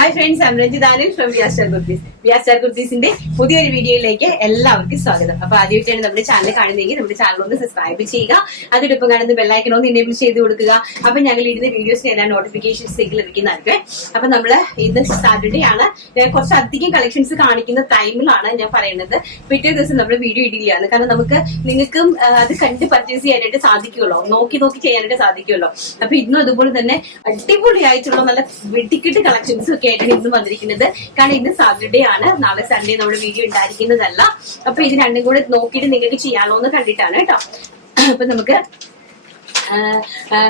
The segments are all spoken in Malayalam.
Hi friends I'm Ranjith Anil from Viastar kurtis Viastar കുർത്തീസിന്റെ പുതിയൊരു വീഡിയോയിലേക്ക് എല്ലാവർക്കും സ്വാഗതം. അപ്പൊ ആദ്യമായിട്ടാണ് നമ്മുടെ ചാനൽ കാണുന്നതെങ്കിൽ നമ്മുടെ ചാനൽ ഒന്ന് സബ്സ്ക്രൈബ് ചെയ്യുക. അതിനൊപ്പം കാണുന്ന ബെല്ലൈക്കൺ ഒന്ന് എനേബിൾ ചെയ്ത് കൊടുക്കുക. അപ്പൊ ഞങ്ങൾ ഇടുന്ന വീഡിയോസിന് എല്ലാ നോട്ടിഫിക്കേഷൻസ് ലഭിക്കുന്നതായിരിക്കും. അപ്പൊ നമ്മൾ ഇന്ന് സാറ്റർഡേ ആണ്. ഞാൻ കുറച്ച് അധികം കളക്ഷൻസ് കാണിക്കുന്ന ടൈമിലാണ് ഞാൻ പറയുന്നത്. പിറ്റേ ദിവസം നമ്മൾ വീഡിയോ ഇടുകയാണ്. കാരണം നമുക്ക് നിങ്ങൾക്കും അത് കണ്ട് പർച്ചേസ് ചെയ്യാനായിട്ട് സാധിക്കുമല്ലോ. നോക്കി നോക്കി ചെയ്യാനായിട്ട് സാധിക്കുമല്ലോ. അപ്പൊ ഇന്നും അതുപോലെ തന്നെ അടിപൊളിയായിട്ടുള്ള നല്ല വെടിക്കെട്ട് കളക്ഷൻസ് ഒക്കെ ആയിട്ടാണ് ഇന്ന് വന്നിരിക്കുന്നത്. കാരണം ഇന്ന് സാറ്റർഡേ ആണ്. നാളെ സൺഡേ നമ്മുടെ വീഡിയോ ഉണ്ടായിരിക്കുന്നതല്ല. അപ്പൊ ഇത് രണ്ടും കൂടെ നോക്കിയിട്ട് നിങ്ങൾക്ക് ചെയ്യാമോ എന്ന് കണ്ടിട്ടാണ് കേട്ടോ. അപ്പൊ നമുക്ക്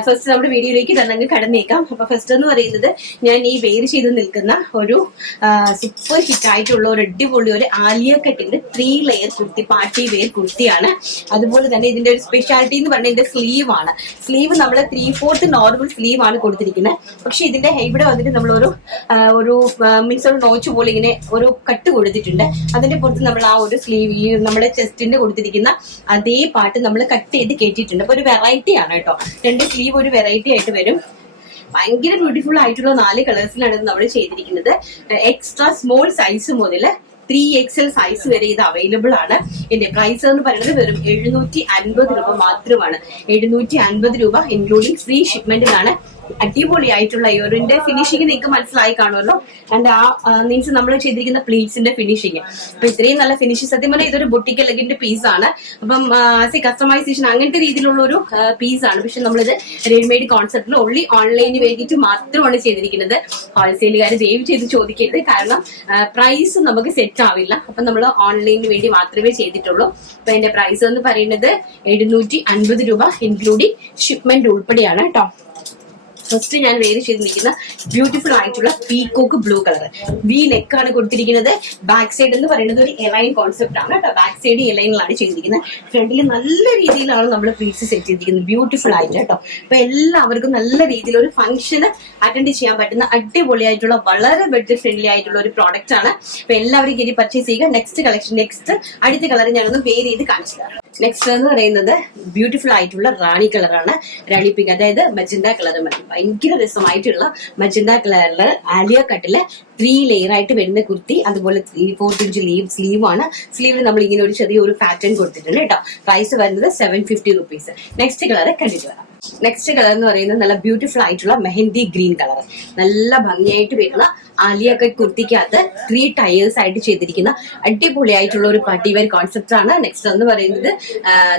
ഫസ്റ്റ് നമ്മുടെ വീഡിയോയിലേക്ക് തന്നെ കടന്നേക്കാം. അപ്പൊ ഫസ്റ്റ് എന്ന് പറയുന്നത് ഞാൻ ഈ വെയിൽ ചെയ്ത് നിൽക്കുന്ന ഒരു സൂപ്പർ ഹിറ്റ് ആയിട്ടുള്ള ഒരു അടിപൊളി ഒരു Alia കട്ടിന്റെ three layer kurti party wear കുർത്തിയാണ്. അതുപോലെ തന്നെ ഇതിന്റെ ഒരു സ്പെഷ്യാലിറ്റി എന്ന് പറഞ്ഞാൽ ഇതിന്റെ സ്ലീവ് ആണ്. സ്ലീവ് നമ്മൾ ത്രീ ഫോർത്ത് നോർമൽ സ്ലീവ് ആണ് കൊടുത്തിരിക്കുന്നത് പക്ഷെ ഇതിന്റെ ഇവിടെ വന്നിട്ട് നമ്മളൊരു ഒരു മീൻസ് ഒരു നോച്ച് പോലെ ഇങ്ങനെ ഒരു കട്ട് കൊടുത്തിട്ടുണ്ട്. അതിന്റെ പുറത്ത് നമ്മൾ ആ ഒരു സ്ലീവ് നമ്മുടെ ചെസ്റ്റിന്റെ കൊടുത്തിരിക്കുന്ന അതേ പാട്ട് നമ്മൾ കട്ട് ചെയ്ത് കയറ്റിയിട്ടുണ്ട് അപ്പൊ ഒരു വെറൈറ്റി ആണ് കേട്ടോ. രണ്ട് സ്ലീവ് ഒരു വെറൈറ്റി ആയിട്ട് വരും. ഭയങ്കര ബ്യൂട്ടിഫുൾ ആയിട്ടുള്ള നാല് കളേഴ്സിലാണ് ഇത് നമ്മൾ ചെയ്തിരിക്കുന്നത്. എക്സ്ട്രാ സ്മോൾ സൈസ് മുതൽ ത്രീ എക്സൽ സൈസ് വരെ ഇത് അവൈലബിൾ ആണ്. ഇതിന്റെ പ്രൈസ് എന്ന് പറയുന്നത് വെറും എഴുന്നൂറ്റി അൻപത് രൂപ മാത്രമാണ്. എഴുന്നൂറ്റി അൻപത് രൂപ ഇൻക്ലൂഡിംഗ് ഫ്രീ ഷിപ്മെന്റിലാണ് അടിപൊളിയായിട്ടുള്ള ഇവരിന്റെ ഫിനിഷിംഗ് നിങ്ങൾക്ക് മനസ്സിലായി കാണുമല്ലോ. ആൻഡ് ആ മീൻസ് നമ്മൾ ചെയ്തിരിക്കുന്ന പ്ലീറ്റ്സിന്റെ ഫിനിഷിംഗ് അപ്പൊ ഇത്രയും നല്ല ഫിനിഷിംഗ് സത്യം പറഞ്ഞാൽ ഇതൊരു ബുട്ടിക് എലഗിന്റെ പീസ് ആണ്. അപ്പം കസ്റ്റമൈസേഷൻ അങ്ങനത്തെ രീതിയിലുള്ള ഒരു പീസ് ആണ്. പക്ഷെ നമ്മളിത് റെഡിമെയ്ഡ് കോൺസെപ്റ്റിൽ ഓൺലി ഓൺലൈനിന് വേണ്ടിയിട്ട് മാത്രമാണ് ചെയ്തിരിക്കുന്നത്. ഹോൾസെയിലുകാർ ദയവ് ചെയ്ത് ചോദിക്കരുത്. കാരണം പ്രൈസ് നമുക്ക് സെറ്റ് ആവില്ല. അപ്പൊ നമ്മൾ ഓൺലൈനിന് വേണ്ടി മാത്രമേ ചെയ്തിട്ടുള്ളൂ. അപ്പൊ അതിന്റെ പ്രൈസ് എന്ന് പറയുന്നത് എഴുന്നൂറ്റി അൻപത് രൂപ ഇൻക്ലൂഡിങ് ഷിപ്മെന്റ് ഉൾപ്പെടെയാണ് കേട്ടോ. ഫസ്റ്റ് ഞാൻ വെയർ ചെയ്ത് നിൽക്കുന്ന ബ്യൂട്ടിഫുൾ ആയിട്ടുള്ള peacock blue colour V neck ആണ് കൊടുത്തിരിക്കുന്നത്. ബാക്ക് സൈഡ് എന്ന് പറയുന്നത് ഒരു എലൈൻ കോൺസെപ്റ്റ് ആണ് കേട്ടോ. ബാക്ക് സൈഡ് എലൈനിലാണ് ചെയ്തിരിക്കുന്നത്. ഫ്രണ്ടിൽ നല്ല രീതിയിലാണ് നമ്മൾ പ്ലീറ്റ്സ് സെറ്റ് ചെയ്തിരിക്കുന്നത്. ബ്യൂട്ടിഫുൾ ആയിട്ട് കേട്ടോ. അപ്പൊ എല്ലാവർക്കും നല്ല രീതിയിൽ ഒരു ഫംഗ്ഷന് അറ്റൻഡ് ചെയ്യാൻ പറ്റുന്ന അടിപൊളിയായിട്ടുള്ള വളരെ ബഡ്ജറ്റ് ഫ്രണ്ട്ലി ആയിട്ടുള്ള ഒരു പ്രോഡക്റ്റ് ആണ്. അപ്പൊ എല്ലാവരും കയറി പർച്ചേസ് ചെയ്യുക. നെക്സ്റ്റ് കളക്ഷൻ നെക്സ്റ്റ് അടുത്ത കളർ ഞാനൊന്ന് വേര് ചെയ്ത് കാണിച്ചു തരാം. നെക്സ്റ്റ് എന്ന് പറയുന്നത് ബ്യൂട്ടിഫുൾ ആയിട്ടുള്ള റാണി കളറാണ് റാണി പിങ്ക് അതായത് മജന്ത കളർ ഭയങ്കര രസമായിട്ടുള്ള മജന്ത കളറിൽ ആലിയ കട്ടിൽ ത്രീ ലെയർ ആയിട്ട് വരുന്ന കുർത്തി. അതുപോലെ three fourth inch leave sleeve ആണ്. സ്ലീവിൽ നമ്മൾ ഇങ്ങനെ ഒരു ചെറിയ ഒരു പാറ്റേൺ കൊടുത്തിട്ടുണ്ട് കേട്ടോ. പ്രൈസ് വരുന്നത് seven fifty rupees next colour കണ്ടിട്ട് വരാം. നെക്സ്റ്റ് കളർ എന്ന് പറയുന്നത് നല്ല ബ്യൂട്ടിഫുൾ ആയിട്ടുള്ള മെഹന്തി ഗ്രീൻ കളർ നല്ല ഭംഗിയായിട്ട് വരുന്ന ആലിയ കുർത്തിക്കകത്ത് ത്രീ ടയേഴ്സ് ആയിട്ട് ചെയ്തിരിക്കുന്ന അടിപൊളിയായിട്ടുള്ള ഒരു പാർട്ടി വെയർ കോൺസെപ്റ്റ് ആണ്. നെക്സ്റ്റ് എന്ന് പറയുന്നത്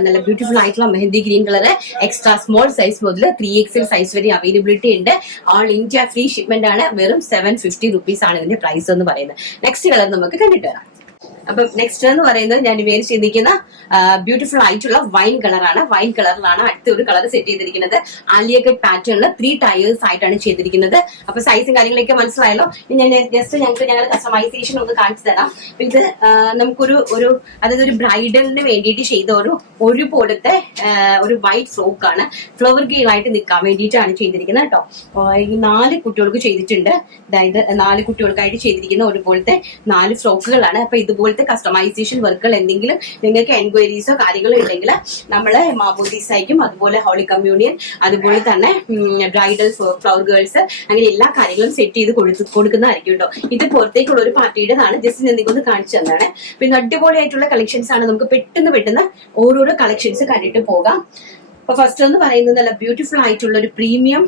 നല്ല ബ്യൂട്ടിഫുൾ ആയിട്ടുള്ള mehendi green colour extra small size മുതൽ ത്രീ എക്സൽ സൈസ് വരെ അവൈലബിലിറ്റി ഉണ്ട്. ഓൾ ഇന്ത്യ ഫ്രീ ഷിപ്മെന്റ് ആണ്. വെറും സെവൻ ഫിഫ്റ്റി റുപ്പീസ് ആണ് ഇതിന്റെ പ്രൈസ് എന്ന് പറയുന്നത്. നെക്സ്റ്റ് കളർ നമുക്ക് കണ്ടിട്ട് വരാം. അപ്പം നെക്സ്റ്റ് എന്ന് പറയുന്നത് ഞാൻ വേര് ചെയ്തിരിക്കുന്ന ബ്യൂട്ടിഫുൾ ആയിട്ടുള്ള വൈൻ കളറാണ് വൈൻ കളറിലാണ് അടുത്ത ഒരു കളർ സെറ്റ് ചെയ്തിരിക്കുന്നത്. ആലിയ കട്ട് പാറ്റേണിൽ ത്രീ ടയേഴ്സ് ആയിട്ടാണ് ചെയ്തിരിക്കുന്നത്. അപ്പൊ സൈസും കാര്യങ്ങളൊക്കെ മനസ്സിലായല്ലോ? ഞാൻ ജസ്റ്റ് ഞങ്ങൾക്ക് ഞങ്ങൾ കസ്റ്റമൈസേഷൻ ഒന്ന് കാണിച്ചു തരാം. ഇത് നമുക്കൊരു ഒരു അതായത് ഒരു ബ്രൈഡലിന് വേണ്ടിയിട്ട് ചെയ്ത ഒരു ഒരുപോലത്തെ ഒരു വൈറ്റ് ഫ്രോക്ക് ആണ്. ഫ്ലവർ ഗെയിൽ ആയിട്ട് നിൽക്കാൻ വേണ്ടിയിട്ടാണ് ചെയ്തിരിക്കുന്നത് കേട്ടോ. ഈ നാല് കുട്ടികൾക്ക് ചെയ്തിട്ടുണ്ട്. അതായത് നാല് കുട്ടികൾക്കായിട്ട് ചെയ്തിരിക്കുന്ന ഒരുപോലത്തെ നാല് ഫ്രോക്കുകളാണ് അപ്പൊ ഇതുപോലത്തെ കസ്റ്റമൈസേഷൻ വർക്കുകൾ എന്തെങ്കിലും നിങ്ങൾക്ക് എൻക്വയറീസോ കാര്യങ്ങളോ ഉണ്ടെങ്കിൽ നമ്മൾ മാബോദീസായിരിക്കും അതുപോലെ ഹോളി കമ്മ്യൂണിയൻ അതുപോലെ തന്നെ ബ്രൈഡൽ ഫ്ലവർ ഗേൾസ് അങ്ങനെ എല്ലാ കാര്യങ്ങളും സെറ്റ് ചെയ്ത് കൊടുത്തു കൊടുക്കുന്നതായിരിക്കും കേട്ടോ ഇത് പുറത്തേക്കുള്ള ഒരു പാർട്ടിയുടേതാണ്. ജസ്റ്റ് എന്തെങ്കിലും ഒന്ന് കാണിച്ചു തന്നാണ് പിന്നെ അടിപൊളിയായിട്ടുള്ള കളക്ഷൻസ് ആണ്. നമുക്ക് പെട്ടെന്ന് പെട്ടെന്ന് ഓരോരോ കളക്ഷൻസ് കണ്ടിട്ട് പോകാം. അപ്പൊ ഫസ്റ്റ് എന്ന് പറയുന്നത് നല്ല ബ്യൂട്ടിഫുൾ ആയിട്ടുള്ള ഒരു പ്രീമിയം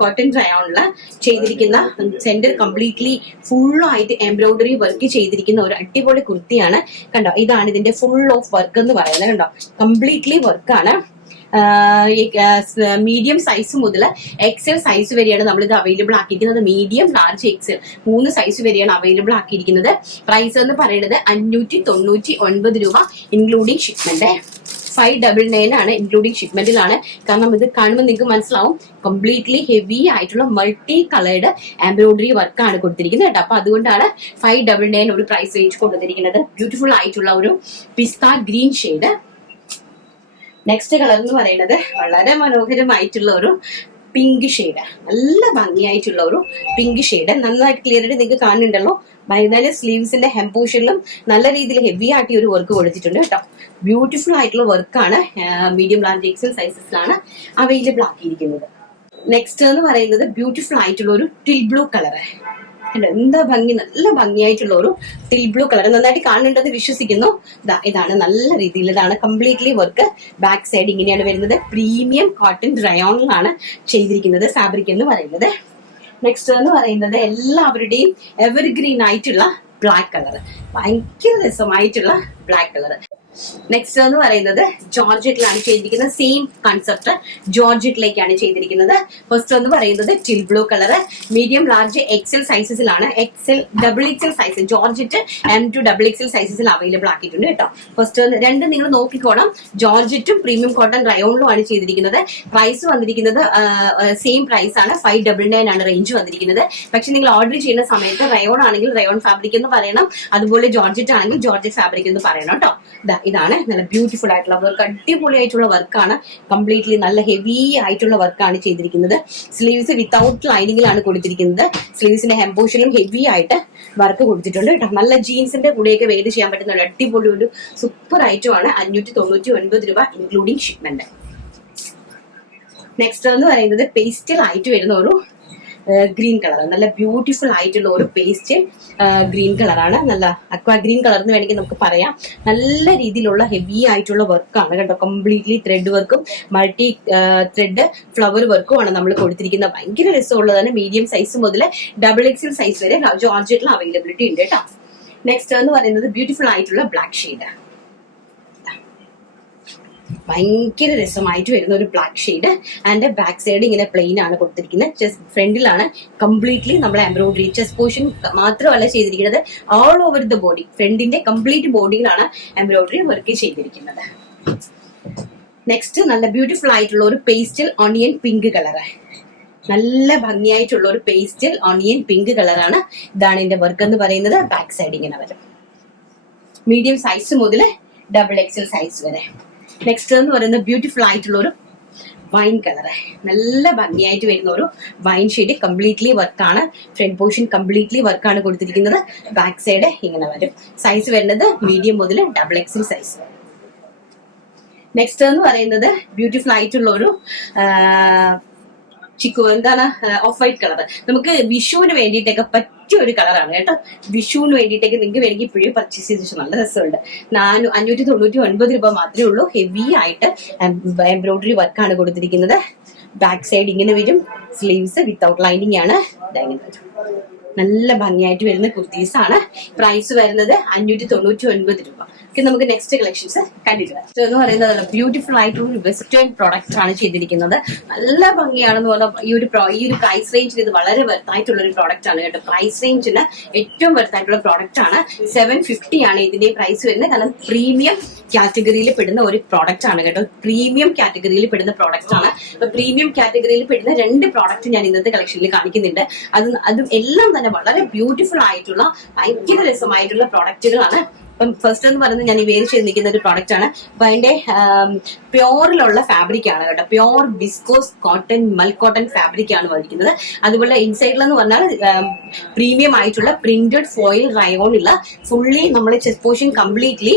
കോട്ടൺ ഡ്രയോണിൽ ചെയ്തിരിക്കുന്ന സെന്റർ കംപ്ലീറ്റ്ലി ഫുള്ളായിട്ട് എംബ്രോയിഡറി വർക്ക് ചെയ്തിരിക്കുന്ന ഒരു അടിപൊളി കുർത്തിയാണ്. കണ്ടോ? ഇതാണ് ഇതിന്റെ ഫുൾ ഓഫ് വർക്ക് എന്ന് പറയുന്നത് കണ്ടോ? കംപ്ലീറ്റ്ലി വർക്കാണ് മീഡിയം സൈസ് മുതൽ എക്സൽ സൈസ് വരെയാണ് നമ്മൾ ഇത് അവൈലബിൾ ആക്കിയിരിക്കുന്നത് മീഡിയം ലാർജ് എക്സൽ മൂന്ന് സൈസ് വരെയാണ് അവൈലബിൾ ആക്കിയിരിക്കുന്നത്. പ്രൈസ് എന്ന് പറയുന്നത് അഞ്ഞൂറ്റി തൊണ്ണൂറ്റി ഒൻപത് രൂപ including shipment five double nine ആണ് ഇൻക്ലൂഡിങ് ഷിപ്മെന്റിലാണ് കാരണം ഇത് കാണുമ്പോൾ നിങ്ങൾക്ക് മനസ്സിലാവും കംപ്ലീറ്റ്ലി ഹെവി ആയിട്ടുള്ള മൾട്ടി കളേർഡ് എംബ്രോയിഡറി വർക്കാണ് കൊടുത്തിരിക്കുന്നത് കേട്ടോ. അപ്പൊ അതുകൊണ്ടാണ് ഫൈവ് ഡബിൾ നയൻ ഒരു പ്രൈസ് റേഞ്ച് കൊടുത്തിരിക്കുന്നത് ബ്യൂട്ടിഫുൾ ആയിട്ടുള്ള ഒരു പിസ്ത ഗ്രീൻ ഷെയ്ഡ് നെക്സ്റ്റ് കളർ എന്ന് പറയുന്നത് വളരെ മനോഹരമായിട്ടുള്ള ഒരു പിങ്ക് ഷെയ്ഡ് നല്ല ഭംഗിയായിട്ടുള്ള ഒരു പിങ്ക് ഷെയ്ഡ് നന്നായിട്ട് ക്ലിയർ ആയിട്ട് നിങ്ങൾക്ക് കാണുന്നുണ്ടല്ലോ. വൈകുന്നേരം സ്ലീവ്സിന്റെ ഹെംപൂഷനിലും നല്ല രീതിയിൽ ഹെവി ആയിട്ട് ഒരു വർക്ക് കൊടുത്തിട്ടുണ്ട് കേട്ടോ. ബ്യൂട്ടിഫുൾ ആയിട്ടുള്ള വർക്കാണ് മീഡിയം ലാർജ് എക്സൽ സൈസസിലാണ് അവൈലബിൾ ആക്കിയിരിക്കുന്നത്. നെക്സ്റ്റ് എന്ന് പറയുന്നത് ബ്യൂട്ടിഫുൾ ആയിട്ടുള്ള ഒരു ടിൽ ബ്ലൂ കളർ കണ്ടോ? എന്താ ഭംഗി? നല്ല ഭംഗിയായിട്ടുള്ള ഒരു ടിൽ ബ്ലൂ കളർ നന്നായിട്ട് കാണുന്നുണ്ടെന്ന് വിശ്വസിക്കുന്നു. ഇതാ ഇതാണ് നല്ല രീതിയിൽ ഇതാണ് കംപ്ലീറ്റ്ലി വർക്ക് ബാക്ക് സൈഡ് ഇങ്ങനെയാണ് വരുന്നത്. പ്രീമിയം കോട്ടൺ ഡ്രയോണിലാണ് ചെയ്തിരിക്കുന്നത് ഫാബ്രിക് എന്ന് പറയുന്നത്. നെക്സ്റ്റ് എന്ന് പറയുന്നത് എല്ലാവരുടെയും എവർഗ്രീൻ ആയിട്ടുള്ള ബ്ലാക്ക് കളർ ഭയങ്കര രസമായിട്ടുള്ള ബ്ലാക്ക് കളർ നെക്സ്റ്റ് എന്ന് പറയുന്നത് ജോർജറ്റിലാണ് ചെയ്തിരിക്കുന്നത്. സെയിം കൺസെപ്റ്റ് ജോർജറ്റിലേക്കാണ് ചെയ്തിരിക്കുന്നത്. ഫസ്റ്റ് എന്ന് പറയുന്നത് teal blue colour medium large XL സൈസസിലാണ് XL double XL size georgette M to double XL സൈസസിൽ available ആക്കിയിട്ടുണ്ട് കേട്ടോ. ഫസ്റ്റ് രണ്ട് നിങ്ങൾ നോക്കിക്കോണം. ജോർജറ്റും പ്രീമിയം കോട്ടൺ റയോണിലുമാണ് ചെയ്തിരിക്കുന്നത്. പ്രൈസ് വന്നിരിക്കുന്നത് സെയിം പ്രൈസ് ആണ്. ഫൈവ് ഡബിൾ നയൻ ആണ് റേഞ്ച് വന്നിരിക്കുന്നത്. പക്ഷെ നിങ്ങൾ ഓർഡർ ചെയ്യുന്ന സമയത്ത് റയോൺ ആണെങ്കിൽ റയോൺ ഫാബ്രിക് എന്ന് പറയണം. അതുപോലെ ജോർജറ്റ് ആണെങ്കിൽ ജോർജറ്റ് ഫാബ്രിക് എന്ന് പറയണം കേട്ടോ. ഇതാണ്. നല്ല ബ്യൂട്ടിഫുൾ ആയിട്ടുള്ള വർക്ക് അടിപൊളി ആയിട്ടുള്ള വർക്കാണ് കംപ്ലീറ്റ്ലി നല്ല ഹെവി ആയിട്ടുള്ള വർക്കാണ് ചെയ്തിരിക്കുന്നത്. സ്ലീവ്സ് വിത്തൗട്ട് ലൈനിങ്ങിലാണ് കൊടുത്തിരിക്കുന്നത്. സ്ലീവ്സിന്റെ ഹെംപോഷനും ഹെവി ആയിട്ട് വർക്ക് കൊടുത്തിട്ടുണ്ട് കേട്ടോ. നല്ല ജീൻസിന്റെ കൂടെയൊക്കെ വേദ ചെയ്യാൻ പറ്റുന്ന ഒരു അടിപൊളി ഒരു സൂപ്പർ ഐറ്റം ആണ്. അഞ്ഞൂറ്റി തൊണ്ണൂറ്റി ഒൻപത് രൂപ ഇൻക്ലൂഡിംഗ് ഷിപ്മെന്റ് നെക്സ്റ്റ് എന്ന് പറയുന്നത് പേസ്റ്റൽ ആയിട്ട് വരുന്ന ഒരു ഗ്രീൻ കളർ നല്ല ബ്യൂട്ടിഫുൾ ആയിട്ടുള്ള ഒരു പേസ്റ്റ് ഗ്രീൻ കളറാണ് നല്ല അക്വാ ഗ്രീൻ കളർ എന്ന് വേണമെങ്കിൽ നമുക്ക് പറയാം. നല്ല രീതിയിലുള്ള ഹെവി ആയിട്ടുള്ള വർക്കാണ് കേട്ടോ. കംപ്ലീറ്റ്ലി ത്രെഡ് വർക്കും മൾട്ടി ത്രെഡ് ഫ്ലവർ വർക്കും ആണ് നമ്മൾ കൊടുത്തിരിക്കുന്നത്. ഭയങ്കര രസമുള്ളതാണ് മീഡിയം സൈസ് മുതൽ ഡബിൾ എക്സൽ സൈസ് വരെ ജോർജറ്റിൽ അവൈലബിലിറ്റി ഉണ്ട് കേട്ടോ. നെക്സ്റ്റ് എന്ന് പറയുന്നത് ബ്യൂട്ടിഫുൾ ആയിട്ടുള്ള ബ്ലാക്ക് ഷെയ്ഡ് ഭയങ്കര രസമായിട്ട് വരുന്ന ഒരു black shade and back side ഇങ്ങനെ പ്ലെയിൻ ആണ് കൊടുത്തിരിക്കുന്നത്. ചെസ്റ്റ് ഫ്രണ്ടിലാണ് കംപ്ലീറ്റ്ലി നമ്മൾ എംബ്രോയിഡറി ചെസ്റ്റ് പോർഷൻ മാത്രമല്ല ചെയ്തിരിക്കുന്നത്. ഓൾ ഓവർ ദ ബോഡി ഫ്രണ്ടിന്റെ കംപ്ലീറ്റ് ബോഡിയിലാണ് എംബ്രോയിഡറി വർക്ക് ചെയ്തിരിക്കുന്നത്. നെക്സ്റ്റ് നല്ല ബ്യൂട്ടിഫുൾ ആയിട്ടുള്ള ഒരു പേസ്റ്റൽ ഓണിയൻ പിങ്ക് കളറ് നല്ല ഭംഗിയായിട്ടുള്ള ഒരു പേസ്റ്റൽ ഓണിയൻ പിങ്ക് കളറാണ് ഇതാണ് എന്റെ വർക്ക് എന്ന് പറയുന്നത്. ബാക്ക് സൈഡ് ഇങ്ങനെ വരും. മീഡിയം സൈസ് മുതൽ ഡബിൾ എക്സൽ സൈസ് വരെ. നെക്സ്റ്റ് എന്ന് പറയുന്നത് ബ്യൂട്ടിഫുൾ ആയിട്ടുള്ള ഒരു വൈൻ കളർ നല്ല ഭംഗിയായിട്ട് വരുന്ന ഒരു വൈൻ ഷെയ്ഡ് കംപ്ലീറ്റ്ലി വർക്കാണ് ഫ്രണ്ട് പോർഷൻ കംപ്ലീറ്റ്ലി വർക്കാണ് കൊടുത്തിരിക്കുന്നത്. ബാക്ക് സൈഡ് ഇങ്ങനെ വരും. സൈസ് വരുന്നത് മീഡിയം മുതൽ ഡബിൾ എക്സിൽ സൈസ് നെക്സ്റ്റ് എന്ന് പറയുന്നത് ബ്യൂട്ടിഫുൾ ആയിട്ടുള്ള ഒരു ചിക്കു എന്താണ് ഓഫ് വൈറ്റ് കളർ നമുക്ക് വിഷുവിന് വേണ്ടിയിട്ടൊക്കെ ഒരു കളറാണ് കേട്ടോ. വിഷുവിന് വേണ്ടിയിട്ടേക്ക് നിങ്ങൾക്ക് വേണമെങ്കിൽ ഇപ്പോഴും പർച്ചേസ് ചെയ്തിട്ട് നല്ല രസമുണ്ട്. നാനൂ അഞ്ഞൂറ്റി തൊണ്ണൂറ്റി ഒൻപത് രൂപ മാത്രമേ ഉള്ളൂ. ഹെവി ആയിട്ട് എംബ്രോയിഡറി വർക്കാണ് കൊടുത്തിരിക്കുന്നത്. ബാക്ക് സൈഡ് ഇങ്ങനെ വരും. സ്ലീവ്സ് വിത്തൗട്ട് ലൈനിങ് ആണ്. നല്ല ഭംഗിയായിട്ട് വരുന്ന കുർത്തീസ് ആണ് പ്രൈസ് വരുന്നത് അഞ്ഞൂറ്റി തൊണ്ണൂറ്റി ഒൻപത് രൂപ. ഓക്കെ നമുക്ക് നെക്സ്റ്റ് കളക്ഷൻസ് കണ്ടിട്ട് വരാം. എന്ന് പറയുന്നത് ബ്യൂട്ടിഫുൾ ആയിട്ടുള്ള ഒരു വെസ്റ്റേൺ പ്രോഡക്റ്റ് ആണ് ചെയ്തിരിക്കുന്നത്. നല്ല ഭംഗിയാണെന്ന് പറഞ്ഞാൽ ഈ ഒരു ഈ ഒരു പ്രൈസ് റേഞ്ചിൽ ഇത് വളരെ വെർത്തായിട്ടുള്ള ഒരു പ്രോഡക്റ്റ് ആണ് കേട്ടോ. പ്രൈസ് റേഞ്ചിന് ഏറ്റവും വെർത്തായിട്ടുള്ള പ്രോഡക്റ്റ് ആണ്. സെവൻ ഫിഫ്റ്റി ആണ് ഇതിന്റെ പ്രൈസ് വരുന്നത്. കാരണം പ്രീമിയം കാറ്റഗറിയിൽ പെടുന്ന ഒരു പ്രോഡക്റ്റ് ആണ് കേട്ടോ. പ്രീമിയം കാറ്റഗറിയിൽ പെടുന്ന പ്രോഡക്റ്റ് ആണ്. അപ്പൊ പ്രീമിയം കാറ്റഗറിയിൽ പെടുന്ന രണ്ട് പ്രോഡക്റ്റ് ഞാൻ ഇന്നത്തെ കളക്ഷനിൽ കാണിക്കുന്നുണ്ട്. അത് അതും എല്ലാം തന്നെ വളരെ ബ്യൂട്ടിഫുൾ ആയിട്ടുള്ള ഭയങ്കര രസമായിട്ടുള്ള പ്രോഡക്റ്റുകളാണ് ഇപ്പം ഫസ്റ്റ് എന്ന് പറയുന്നത് ഞാൻ ഈ വേര് ചെയ്ത് നിൽക്കുന്ന ഒരു പ്രോഡക്റ്റ് ആണ്. അപ്പൊ അതിന്റെ പ്യോറിലുള്ള ഫാബ്രിക് ആണ് കേട്ടോ. Pure viscose cotton mul cotton fabric ആണ് വന്നിരിക്കുന്നത്. അതുപോലെ ഇൻസൈഡിൽ എന്ന് പറഞ്ഞാൽ പ്രീമിയം ആയിട്ടുള്ള പ്രിന്റഡ് ഫോയിൽ റയോൺ ഉള്ള ഫുള്ളി നമ്മൾ ചെസ്റ്റ് പോർഷൻ കംപ്ലീറ്റ്ലി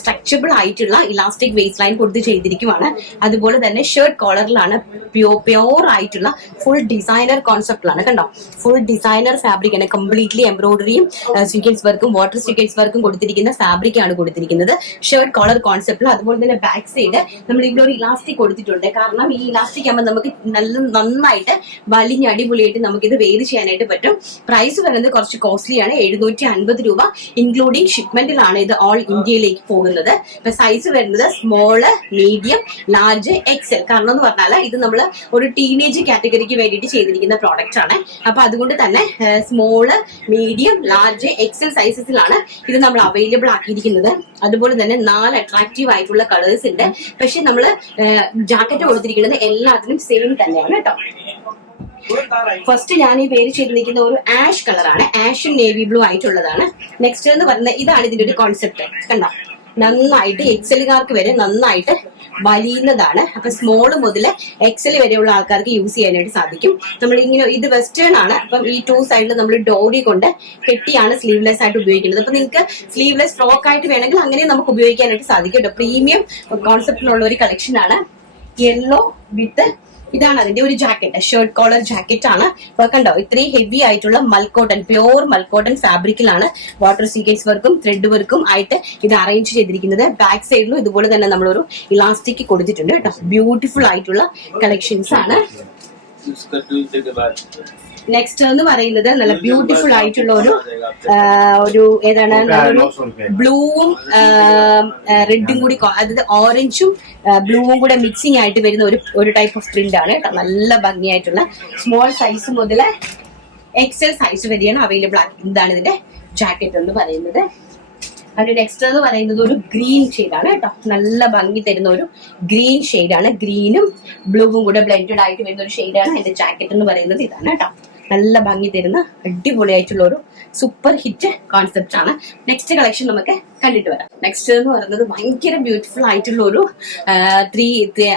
സ്ട്രക്ചബിൾ ആയിട്ടുള്ള ഇലാസ്റ്റിക് വേസ്റ്റ് ലൈൻ കൊടുത്ത് ചെയ്തിരിക്കുവാണ്. അതുപോലെ തന്നെ ഷർട്ട് കോളറിലാണ് പ്യോ പ്യോർ ആയിട്ടുള്ള ഫുൾ ഡിസൈനർ കോൺസെപ്റ്റിലാണ് കണ്ടോ? ഫുൾ ഡിസൈനർ ഫാബ്രിക് ആണ്. കംപ്ലീറ്റ്ലി എംബ്രോയിഡറിയും സ്വീക്കൻസ് വർക്കും വാട്ടർ സ്വീക്കൻസ് വർക്കും കൊടുത്തിരിക്കുന്ന ഫാബ്രിക് ആണ് കൊടുത്തിരിക്കുന്നത്. ഷർട്ട് കോളർ കോൺസെപ്റ്റിൽ അതുപോലെ തന്നെ ബാക്ക് സൈഡ് നമ്മൾ ഇവിടെ ഒരു ഇലാസ്റ്റിക് കൊടുത്തിട്ടുണ്ട്. കാരണം ഈ ഇലാസ്റ്റിക് ആകുമ്പോൾ നമുക്ക് നല്ല നന്നായിട്ട് വലിഞ്ഞ് അടിപൊളിയായിട്ട് നമുക്ക് ഇത് വെയിൽ ചെയ്യാനായിട്ട് പറ്റും. പ്രൈസ് വരുന്നത് കുറച്ച് കോസ്റ്റ്ലി ആണ്. എഴുന്നൂറ്റി അൻപത് രൂപ ഇൻക്ലൂഡിംഗ് ഷിപ്മെന്റിലാണ് ഇത് ഓൾ ഇന്ത്യയിലേക്ക് പോകുന്നത്. ഇപ്പൊ സൈസ് വരുന്നത് സ്മോൾ മീഡിയം ലാർജ് എക്സൽ കാരണം എന്ന് പറഞ്ഞാൽ ഇത് നമ്മൾ ഒരു ടീനേജ് കാറ്റഗറിക്ക് വേണ്ടിയിട്ട് ചെയ്തിരിക്കുന്ന പ്രോഡക്റ്റ് ആണ്. അപ്പൊ അതുകൊണ്ട് തന്നെ സ്മോൾ മീഡിയം ലാർജ് എക്സൽ സൈസസിലാണ് ഇത് നമ്മൾ അവൈലബിൾ ആക്കിയിരിക്കുന്നത് അതുപോലെ തന്നെ നാല് അട്രാക്റ്റീവ് ആയിട്ടുള്ള കളേഴ്സ് ഉണ്ട്. പക്ഷെ നമ്മൾ ജാക്കറ്റ് കൊടുത്തിരിക്കുന്നത് എല്ലാത്തിനും സെയിം തന്നെയാണ് കേട്ടോ. ഫസ്റ്റ് ഞാൻ ഈ പേര് ചെയ്തിരിക്കുന്ന ഒരു ആഷ് കളറാണ് ആഷും നേവി ബ്ലൂ ആയിട്ടുള്ളതാണ്. നെക്സ്റ്റ് എന്ന് പറയുന്നത് ഇതാണ് ഇതിന്റെ ഒരു കോൺസെപ്റ്റ് കണ്ട? നന്നായിട്ട് എക്സലുകാർക്ക് വരെ നന്നായിട്ട് വലിയുന്നതാണ്. അപ്പൊ സ്മോൾ മുതൽ എക്സൽ വരെയുള്ള ആൾക്കാർക്ക് യൂസ് ചെയ്യാനായിട്ട് സാധിക്കും. നമ്മൾ ഇങ്ങനെ ഇത് വെസ്റ്റേൺ ആണ്. അപ്പം ഈ ടു സൈഡിൽ നമ്മൾ ഡോറി കൊണ്ട് കെട്ടിയാണ് സ്ലീവ്ലെസ് ആയിട്ട് ഉപയോഗിക്കുന്നത്. അപ്പൊ നിങ്ങൾക്ക് സ്ലീവ്ലെസ് ഫ്രോക്ക് ആയിട്ട് വേണമെങ്കിൽ അങ്ങനെ നമുക്ക് ഉപയോഗിക്കാനായിട്ട് സാധിക്കും. കേട്ടോ പ്രീമിയം കോൺസെപ്റ്റിലുള്ള ഒരു കളക്ഷൻ ആണ്. യെല്ലോ വിത്ത് ഇതാണ് അതിന്റെ ഒരു ജാക്കറ്റ് ഷർട്ട് കോളർ ജാക്കറ്റ് ആണ്. അപ്പൊ കണ്ടോ ഇത്രയും ഹെവി ആയിട്ടുള്ള mul cotton pure mul cotton ഫാബ്രിക്കിലാണ് water sequence വർക്കും ത്രെഡ് വർക്കും ആയിട്ട് ഇത് അറേഞ്ച് ചെയ്തിരിക്കുന്നത്. ബാക്ക് സൈഡിലും ഇതുപോലെ തന്നെ നമ്മളൊരു ഇലാസ്റ്റിക് കൊടുത്തിട്ടുണ്ട് കേട്ടോ. ബ്യൂട്ടിഫുൾ ആയിട്ടുള്ള കളക്ഷൻസ് ആണ്. നെക്സ്റ്റ് എന്ന് പറയുന്നത് നല്ല ബ്യൂട്ടിഫുൾ ആയിട്ടുള്ള ഒരു ഒരു ഏതാണ് ബ്ലൂവും റെഡും കൂടി അതായത് ഓറഞ്ചും ബ്ലൂവും കൂടെ മിക്സിംഗ് ആയിട്ട് വരുന്ന ഒരു ഒരു ടൈപ്പ് ഓഫ് പ്രിന്റ് ആണ് നല്ല ഭംഗിയായിട്ടുള്ള സ്മോൾ സൈസ് മുതൽ എക്സൽ സൈസ് വരെയാണ് അവൈലബിൾ ആണ് എന്താണ് ഇതിന്റെ ജാക്കറ്റ് എന്ന് പറയുന്നത്. അതിന്റെ നെക്സ്റ്റ് എന്ന് പറയുന്നത് ഒരു ഗ്രീൻ ആണ് കേട്ടോ. നല്ല ഭംഗി തരുന്ന ഒരു ഗ്രീൻ ആണ്. ഗ്രീനും ബ്ലൂവും കൂടെ ബ്ലെൻഡഡ് ആയിട്ട് വരുന്ന ഒരു ഷെയ്ഡാണ് എന്റെ ജാക്കറ്റ് എന്ന് പറയുന്നത് ഇതാണ് കേട്ടോ. നല്ല ഭംഗി തരുന്ന അടിപൊളിയായിട്ടുള്ള ഒരു സൂപ്പർ ഹിറ്റ് കോൺസെപ്റ്റ് ആണ്. നെക്സ്റ്റ് കളക്ഷൻ നമുക്ക് കണ്ടിട്ട് വരാം. നെക്സ്റ്റ് എന്ന് പറയുന്നത് ഭയങ്കര ബ്യൂട്ടിഫുൾ ആയിട്ടുള്ള ഒരു ത്രീ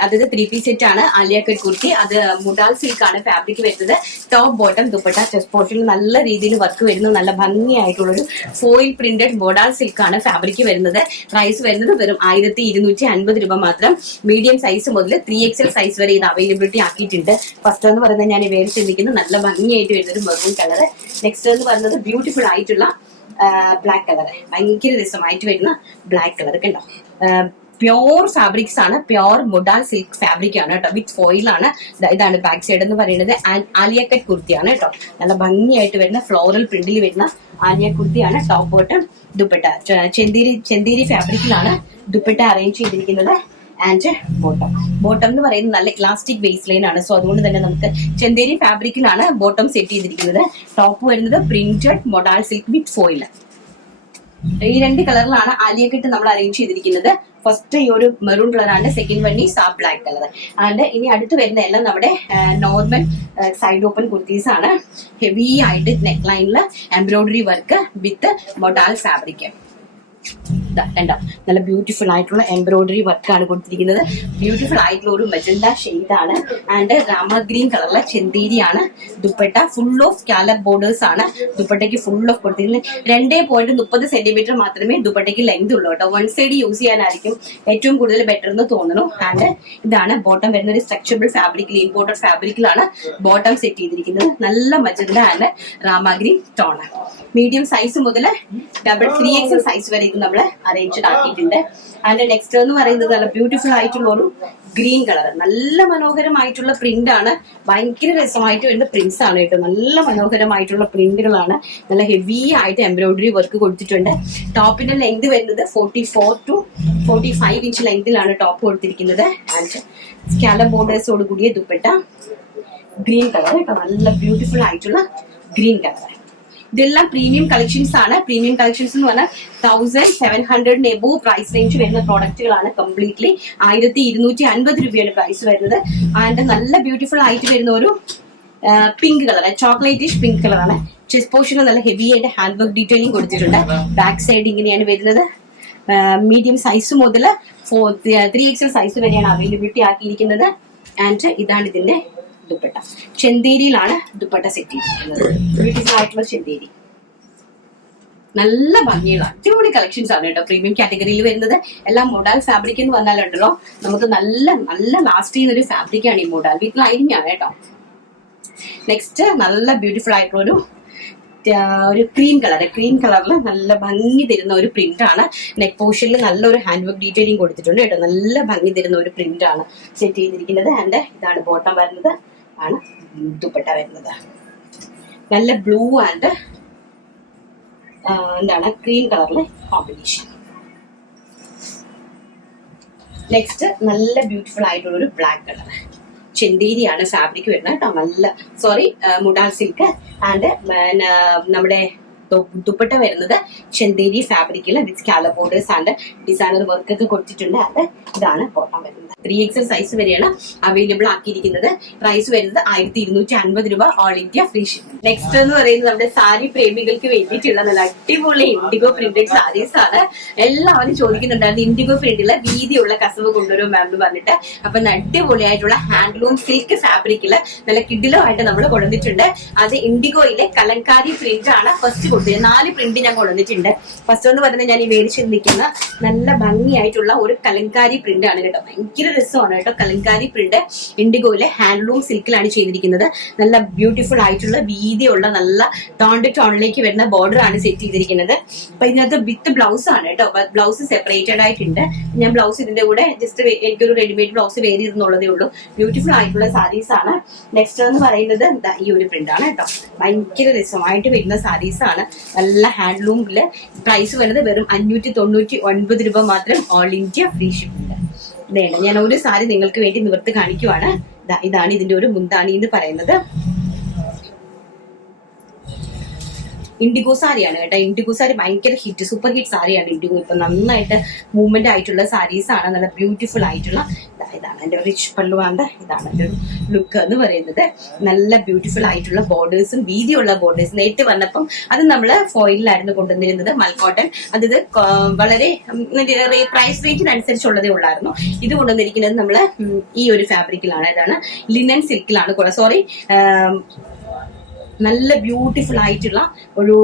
അതായത് ത്രീ പീസ് സെറ്റ് ആണ് ആലിയ കട്ട് കുർത്തി. അത് മുഡാൽ സിൽക്ക് ആണ് ഫാബ്രിക് വരുന്നത്. ടോപ്പ് ബോട്ടം ദുപ്പട്ട ചെസ്റ്റ് പോർട്ടിൽ നല്ല രീതിയിൽ വർക്ക് വരുന്നു. നല്ല ഭംഗിയായിട്ടുള്ള ഒരു ഫോയിൽ പ്രിന്റഡ് ബോഡാൾ സിൽക്ക് ആണ് ഫാബ്രിക് വരുന്നത്. പ്രൈസ് വരുന്നത് വെറും ആയിരത്തി ഇരുന്നൂറ്റി അൻപത് രൂപ മാത്രം. മീഡിയം സൈസ് മുതൽ ത്രീ എൽ സൈസ് വരെ ഇത് അവൈലബിലിറ്റി ആക്കിയിട്ടുണ്ട്. ഫസ്റ്റ് എന്ന് പറയുന്നത് ഞാൻ മേടിച്ചിരിക്കുന്നത് നല്ല ഭംഗിയായിട്ട് വരുന്ന ഒരു മെറൂൺ കളർ നെക്സ്റ്റ് എന്ന് പറയുന്നത് ബ്യൂട്ടിഫുൾ ആയിട്ടുള്ള ബ്ലാക്ക് കളർ ഭയങ്കര രസമായിട്ട് വരുന്ന ബ്ലാക്ക് കളർ കണ്ടോ പ്യോർ ഫാബ്രിക്സ് ആണ്. പ്യോർ മുഡാൽ സിൽക്ക് ഫാബ്രിക് ആണ് കേട്ടോ. വിത്ത് ഫോയിൽ ആണ്. ഇതാണ് ബാക്ക് സൈഡ് എന്ന് പറയുന്നത്. ആലിയക്കറ്റ് കുർത്തിയാണ് കേട്ടോ. നല്ല ഭംഗിയായിട്ട് വരുന്ന ഫ്ലോറൽ പ്രിന്റിൽ വരുന്ന ആലിയ കുർത്തിയാണ്. Top bottom dupatta. ചെന്തീരി ചെന്തീരി ഫാബ്രിക്കിലാണ് ദുപ്പട്ട അറേഞ്ച് ചെയ്തിരിക്കുന്നത്. ആൻഡ് ബോട്ടം ബോട്ടം എന്ന് പറയുന്നത് നല്ല ഇലാസ്റ്റിക് ബേസ് ലൈൻ ആണ്. സോ അതുകൊണ്ട് തന്നെ നമുക്ക് ചെന്തേരി ഫാബ്രിക്കിലാണ് ബോട്ടം സെറ്റ് ചെയ്തിരിക്കുന്നത്. ടോപ്പ് വരുന്നത് printed modal silk with foil ഈ രണ്ട് കളറിലാണ് ആലിയക്കെട്ട് നമ്മൾ അറേഞ്ച് ചെയ്തിരിക്കുന്നത്. ഫസ്റ്റ് ഈ ഒരു മെറൂൺ കളറാണ് സെക്കൻഡ് വൺ ഈ സാ ബ്ലാക്ക് കളർ ആൻഡ് ഇനി അടുത്ത് വരുന്ന എല്ലാം നമ്മുടെ നോർമൽ സൈഡ് ഓപ്പൺ കുർത്തീസ് ആണ്. ഹെവി ആയിട്ട് നെക്ക് ലൈനിൽ embroidery work with modal fabric കണ്ടോ? നല്ല ബ്യൂട്ടിഫുൾ ആയിട്ടുള്ള എംബ്രോയിഡറി വർക്കാണ് കൊടുത്തിരിക്കുന്നത്. ബ്യൂട്ടിഫുൾ ആയിട്ടുള്ള ഒരു മെജന്ത ആണ്. ആൻഡ് രാമ ഗ്രീൻ കളറിലെ ചെന്തീരിയാണ്. Dupatta full of scallop borders ആണ്. ദുപ്പട്ടയ്ക്ക് ഫുൾ ഓഫ് കൊടുത്തിരിക്കുന്നത്. രണ്ടേ പോയിന്റ് മുപ്പത് സെന്റിമീറ്റർ മാത്രമേ ദുപ്പട്ടയ്ക്ക് ലെങ്ത് ഉള്ളൂ കേട്ടോ. വൺ സൈഡ് യൂസ് ചെയ്യാനായിരിക്കും. ഏറ്റവും കൂടുതൽ ബെറ്റർ എന്ന് തോന്നുന്നു. ആൻഡ് ഇതാണ് ബോട്ടം വരുന്ന ഒരു സ്ട്രക്ചറബിൾ ഫാബ്രിക്കിൽ ഇമ്പോർട്ടഡ് ഫാബ്രിക്കിലാണ് ബോട്ടം സെറ്റ് ചെയ്തിരിക്കുന്നത്. നല്ല magenta and rama green tone medium size മുതൽ ഡബിൾ ത്രീ എക്സ് സൈസ് വരെ നമ്മൾ അറേഞ്ച് ആക്കിയിട്ടുണ്ട് ആൻഡ് നെക്സ്റ്റ് എന്ന് പറയുന്നത് നല്ല ബ്യൂട്ടിഫുൾ ആയിട്ടുള്ള ഒരു ഗ്രീൻ കളർ നല്ല മനോഹരമായിട്ടുള്ള പ്രിന്റ് ആണ്. ഭയങ്കര രസമായിട്ട് വരുന്ന പ്രിന്റ്സ് ആണ് കേട്ടോ. നല്ല മനോഹരമായിട്ടുള്ള പ്രിന്റുകളാണ് നല്ല ഹെവി ആയിട്ട് എംബ്രോയിഡറി വർക്ക് കൊടുത്തിട്ടുണ്ട്. ടോപ്പിന്റെ ലെങ്ത് വരുന്നത് forty four to forty five inch ലെങ്തിലാണ് top കൊടുത്തിരിക്കുന്നത് ആൻഡ് സ്കാല ബോർഡേഴ്സോട് കൂടിയ ദുപ്പട്ട. ഗ്രീൻ കളർ കേട്ടോ. നല്ല ബ്യൂട്ടിഫുൾ ആയിട്ടുള്ള ഗ്രീൻ കളർ ഇതെല്ലാം പ്രീമിയം കളക്ഷൻസ് ആണ്. പ്രീമിയം കളക്ഷൻസ് എന്ന് പറഞ്ഞാൽ തൗസൻഡ് സെവൻ ഹൺഡ്രഡിന് എബോ പ്രൈസ് റേഞ്ച് വരുന്ന പ്രോഡക്റ്റുകളാണ് കംപ്ലീറ്റ്ലി ആയിരത്തി ഇരുന്നൂറ്റി അൻപത് രൂപയാണ് പ്രൈസ് വരുന്നത്. ആൻഡ് നല്ല ബ്യൂട്ടിഫുൾ ആയിട്ട് വരുന്ന ഒരു പിങ്ക് കളറാണ് ചോക്ലേറ്റിഷ് പിങ്ക് കളറാണ് ചെസ്റ്റ് പോർഷന് നല്ല ഹെവി ആയിട്ട് ഹാൻഡ് വർക്ക് ഡീറ്റെയിലിംഗ് കൊടുത്തിട്ടുണ്ട്. ബാക്ക് സൈഡ് ഇങ്ങനെയാണ് വരുന്നത്. മീഡിയം സൈസ് മുതൽ ഫോർ ത്രീ എക്സൽ സൈസ് വരെയാണ് അവൈലബിലിറ്റി ആക്കിയിരിക്കുന്നത്. ആൻഡ് ഇതാണ് ഇതിന്റെ ദുപ്പട്ട. ചെന്തേരിയിലാണ് ദുപ്പട്ട സെറ്റ് ചെയ്തിരിക്കുന്നത്. ബ്യൂട്ടിഫുൾ ആയിട്ടുള്ള ചെന്തേരി. നല്ല ഭംഗിയുള്ള അടിപൊളി കളക്ഷൻസ് ആണ് കേട്ടോ. പ്രീമിയം കാറ്റഗറിയിൽ വരുന്നത്. എല്ലാം മൊഡാൽ ഫാബ്രിക് എന്ന് പറഞ്ഞാലുണ്ടല്ലോ നമുക്ക് നല്ല നല്ല ലാസ്റ്റ് ചെയ്യുന്ന ഒരു ഫാബ്രിക് ആണ് ഈ മൊഡാൽ വീട്ടിൽ അരിഞ്ഞാണ് കേട്ടോ. നെക്സ്റ്റ് നല്ല ബ്യൂട്ടിഫുൾ ആയിട്ടുള്ള ഒരു ഒരു ക്രീം കളർ ക്രീം കളറിൽ നല്ല ഭംഗി തരുന്ന ഒരു പ്രിന്റ് ആണ്. നെക്ക് പോർഷനിൽ നല്ലൊരു ഹാൻഡ് വർക്ക് ഡീറ്റെയിലിംഗ് കൊടുത്തിട്ടുണ്ട് കേട്ടോ. നല്ല ഭംഗി തരുന്ന ഒരു പ്രിന്റ് ആണ് സെറ്റ് ചെയ്തിരിക്കുന്നത്. ആൻഡ് ഇതാണ് ബോട്ടം വരുന്നത്. ആണ് ദുപ്പട്ട വരുന്നത്. നല്ല ബ്ലൂ ആൻഡ് എന്താണ് ക്രീം കളറിലെ കോമ്പിനേഷൻ നെക്സ്റ്റ് നല്ല ബ്യൂട്ടിഫുൾ ആയിട്ടുള്ള ഒരു ബ്ലാക്ക് കളർ ചെന്തേരിയാണ് ഫാബ്രിക് വരുന്നത് കേട്ടോ. നല്ല സോറി മുഡാൽ സിൽക്ക് ആൻഡ് നമ്മുടെ ദുപ്പട്ട വരുന്നത് ചെന്തേരി ഫാബ്രിക്കിൽ with scallop borders and designer work ഒക്കെ കൊടുത്തിട്ടുണ്ട്. അത് ഇതാണ് ബോട്ടം വരുന്നത്. ത്രീ എക്സൽ സൈസ് വരെയാണ് അവൈലബിൾ ആക്കിയിരിക്കുന്നത്. പ്രൈസ് വരുന്നത് ആയിരത്തി ഇരുന്നൂറ്റി അൻപത് രൂപ all India free shipping next എന്ന് പറയുന്നത് നമ്മുടെ സാരി പ്രേമികൾക്ക് വേണ്ടിയിട്ടുള്ള നല്ല അടിപൊളി ഇൻഡിഗോ പ്രിന്റഡ് സാരീസ് ആണ്. എല്ലാവരും ചോദിക്കുന്നുണ്ടായിരുന്നു ഇൻഡിഗോ പ്രിന്റിലെ വീതിയുള്ള കസവ് കൊണ്ടുവരും മാം എന്ന് പറഞ്ഞിട്ട്. അപ്പൊ അടിപൊളിയായിട്ടുള്ള ഹാൻഡ്ലൂം സിൽക്ക് ഫാബ്രിക്കിൽ നല്ല കിഡിലുമായിട്ട് നമ്മൾ കൊണ്ടുവന്നിട്ടുണ്ട്. അത് ഇൻഡിഗോയിലെ കലങ്കാരി പ്രിന്റ് ആണ് ഫസ്റ്റ് കൊടുത്തത് നാല് പ്രിന്റ് ഞാൻ കൊണ്ടുവന്നിട്ടുണ്ട്. ഫസ്റ്റ് എന്ന് പറയുന്നത് ഞാൻ ഈ മേടിച്ച് നിൽക്കുന്ന നല്ല ഭംഗിയായിട്ടുള്ള ഒരു കലങ്കാരി പ്രിന്റ് ആണ് കേട്ടോ. ഭയങ്കര രസമാണ് കേട്ടോ. കലങ്കാരി പ്രിന്റ് ഇൻഡിഗോയിലെ ഹാൻഡ്ലൂം സിൽക്കിലാണ് ചെയ്തിരിക്കുന്നത്. നല്ല ബ്യൂട്ടിഫുൾ ആയിട്ടുള്ള വീതിയുള്ള നല്ല ടോണ്ട് ടോണിലേക്ക് വരുന്ന ബോർഡർ ആണ് സെറ്റ് ചെയ്തിരിക്കുന്നത്. അപ്പൊ ഇതിനകത്ത് വിത്ത് ബ്ലൗസ് ആണ് കേട്ടോ. ബ്ലൗസ് സെപ്പറേറ്റഡ് ആയിട്ടുണ്ട്. ഞാൻ ബ്ലൗസ് ഇതിന്റെ കൂടെ ജസ്റ്റ് എനിക്കൊരു റെഡിമെയ്ഡ് ബ്ലൗസ് വേറെ ഇരുന്നുള്ളതേ ഉള്ളൂ. ബ്യൂട്ടിഫുൾ ആയിട്ടുള്ള സാരീസ് ആണ്. നെക്സ്റ്റ് എന്ന് പറയുന്നത് ഈ ഒരു പ്രിന്റ് ആണ് കേട്ടോ. ഭയങ്കര രസമായിട്ട് വരുന്ന സാരീസ് ആണ്. നല്ല ഹാൻഡ്ലൂമിൽ പ്രൈസ് വരുന്നത് വെറും അഞ്ഞൂറ്റി തൊണ്ണൂറ്റി ഒൻപത് രൂപ മാത്രം ഓൾ ഇന്ത്യ ഫ്രീ ഷിപ്പിംഗ് വേണ്ട. ഞാൻ ഒരു സാരി നിങ്ങൾക്ക് വേണ്ടി നിവർത്തി കാണിക്കുവാണ്. ഇതാണ് ഇതിന്റെ ഒരു മുന്താണി എന്ന് പറയുന്നത്. ഇൻഡിഗോ സാരിയാണ് കേട്ടോ. ഇൻഡിഗോ സാരി ഭയങ്കര ഹിറ്റ് സൂപ്പർ ഹിറ്റ് സാരിയാണ് ഇൻഡിഗോ. ഇപ്പൊ നന്നായിട്ട് മൂവ്മെന്റ് ആയിട്ടുള്ള സാരീസ് ആണ്. നല്ല ബ്യൂട്ടിഫുൾ ആയിട്ടുള്ള ഇതാണ്. എന്റെ റിച്ച് പള്ളുവാന്റെ ഇതാണ് എന്റെ ലുക്ക് എന്ന് പറയുന്നത്. നല്ല ബ്യൂട്ടിഫുൾ ആയിട്ടുള്ള ബോർഡേഴ്സും വീതിയുള്ള ബോർഡേഴ്സ് നേരിട്ട് വന്നപ്പം അത് നമ്മൾ ഫോയിലായിരുന്നു കൊണ്ടുവന്നിരുന്നത് മൽക്കോട്ടൺ അത് ഇത് കൊ- വളരെ പ്രൈസ് റേഞ്ചിനനുസരിച്ചുള്ളതേ ഉള്ളായിരുന്നു. ഇത് കൊണ്ടുവന്നിരിക്കുന്നത് നമ്മൾ ഈ ഒരു ഫാബ്രിക്കിലാണ് ഇതാണ് ലിനൻ സിൽക്കിലാണ് സോറി നല്ല ബ്യൂട്ടിഫുൾ ആയിട്ടുള്ള ഒരു